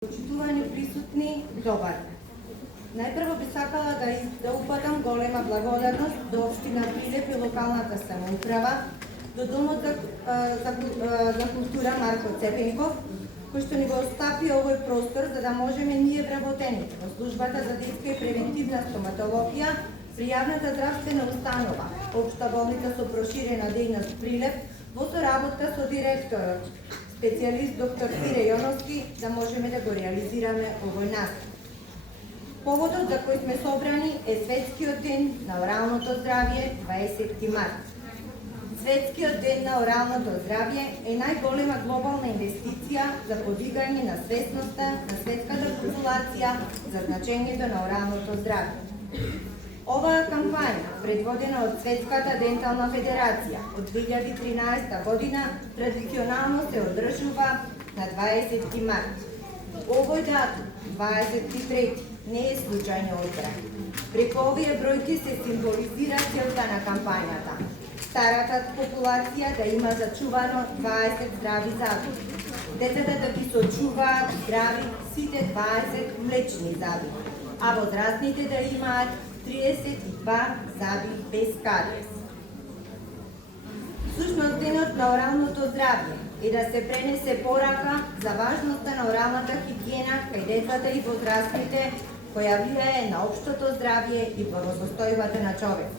Почитувани присутни, добар. Најпрво би сакала да упатам голема благодарност до општина Прилеп и локалната самоуправа, до Домот за култура Марко Цепенков, кој што ни го остапи овој простор за да можеме ние вработените во службата за детска и превентивна стоматологија при јавната здравствена установа, општа болница со проширена дејност Прилеп, во соработка со директорот, специјалист доктор Кире Јоновски, да можеме да го реализираме овој настан. Поводот за кој сме собрани е Светскиот ден на оралното здравје 20 март. Светскиот ден на оралното здравје е најголема глобална инвестиција за подигање на свесноста на светската популација за значењето на оралното здравје. Оваа кампања, предводена од Светската дентална федерација од 2013 година, традиционално се одржува на 20 март. Овој датум, 23, не е случајно одбран. Преку овие бројки се символизира целта на кампањата. Старата популација да има зачувано 20 здрави заби. Децата да ги сочуваат здрави сите 20 млечни заби, а возрастните да имаат 32 заби без кариес. Сушност денот на оралното здравје е да се пренесе порака за важноста на оралната хигиена кај децата и возрастните, која влијае на општото здравје и благосостојбата на човек.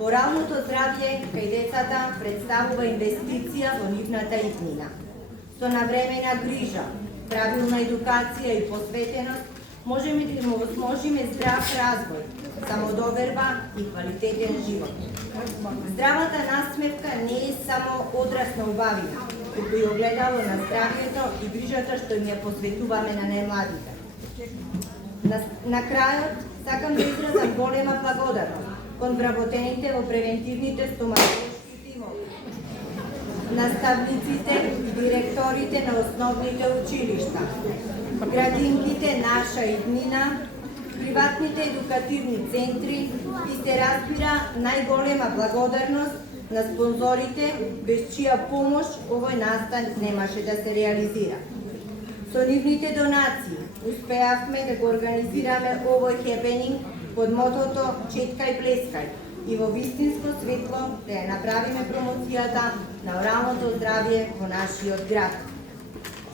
Оралното здравје кај децата представува инвестиција во нивната иднина. Со навремена грижа, правилна едукација и посветеност можеме да им овозможиме здрав развој, самодоверба и квалитетен живот. Здравата насмевка не е само одраз на убавина, туку и огледало на здравјето и грижата што им ја посветуваме на најмладите. На крајот, сакам да изразам голема благодарност кон вработените во превентивните стоматолошки тимови, наставниците и директорите на основните училишта, градинките наша иднина, приватните едукативни центри и се разбира најголема благодарност на спонзорите без чија помош овој настан немаше да се реализира. Со нивните донации успеавме да го организираме овој хепенинг под мотото "Четкај плескај" и во вистинско светло да ја направиме промоцијата на оралното здравје во нашиот град.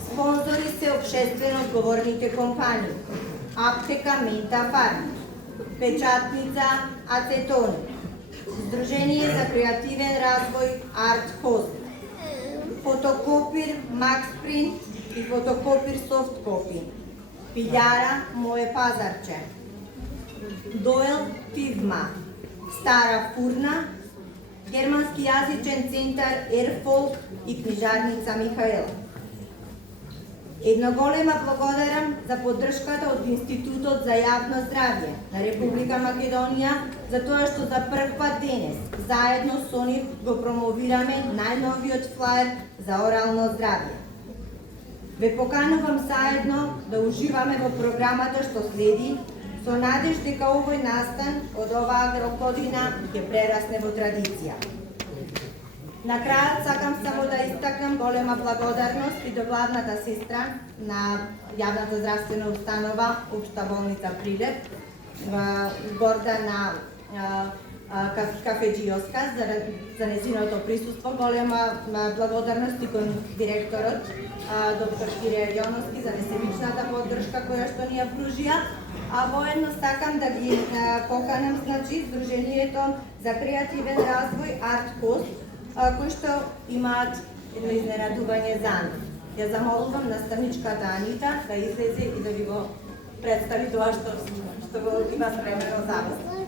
Спонзори се општествено одговорните компании: Аптека Мента Фарм, Печатница Ацетон, Сдружение за креативен развој Арт Хост, Фотокопир Макс Принт и Фотокопир Софт Копи, Пилјара Мое пазарче, Доел Тивма, Стара Фурна, Германски јазичен центар Ерфолк и книжарница Михаела. Една голема благодарам за поддршката од Институтот за јавно здравје на Република Македонија за тоа што за прв пат денес заедно со нив го промовираме најновиот флаер за орално здравје. Ве поканувам заедно да уживаме во програмата што следи, со надеж дека овој настан од оваа година ќе прерасне во традиција. На крајот сакам само да истакнам голема благодарност и до главната сестра на јавната здравствена установа Општа болница Прилеп, Гордана Кафеджиоска, за незиното присуство. Голема благодарност и кон директорот доктор Кире Јоновски за несебичната поддршка која што ни ја пружија. А воедно сакам да ги поканам, Сдруженијето за креативен развој Арт Хост, кои што имаат едно изненадување за нас. Ја замолувам наставничката Анита да излезе и да ви го представи тоа што го има спремено за вас.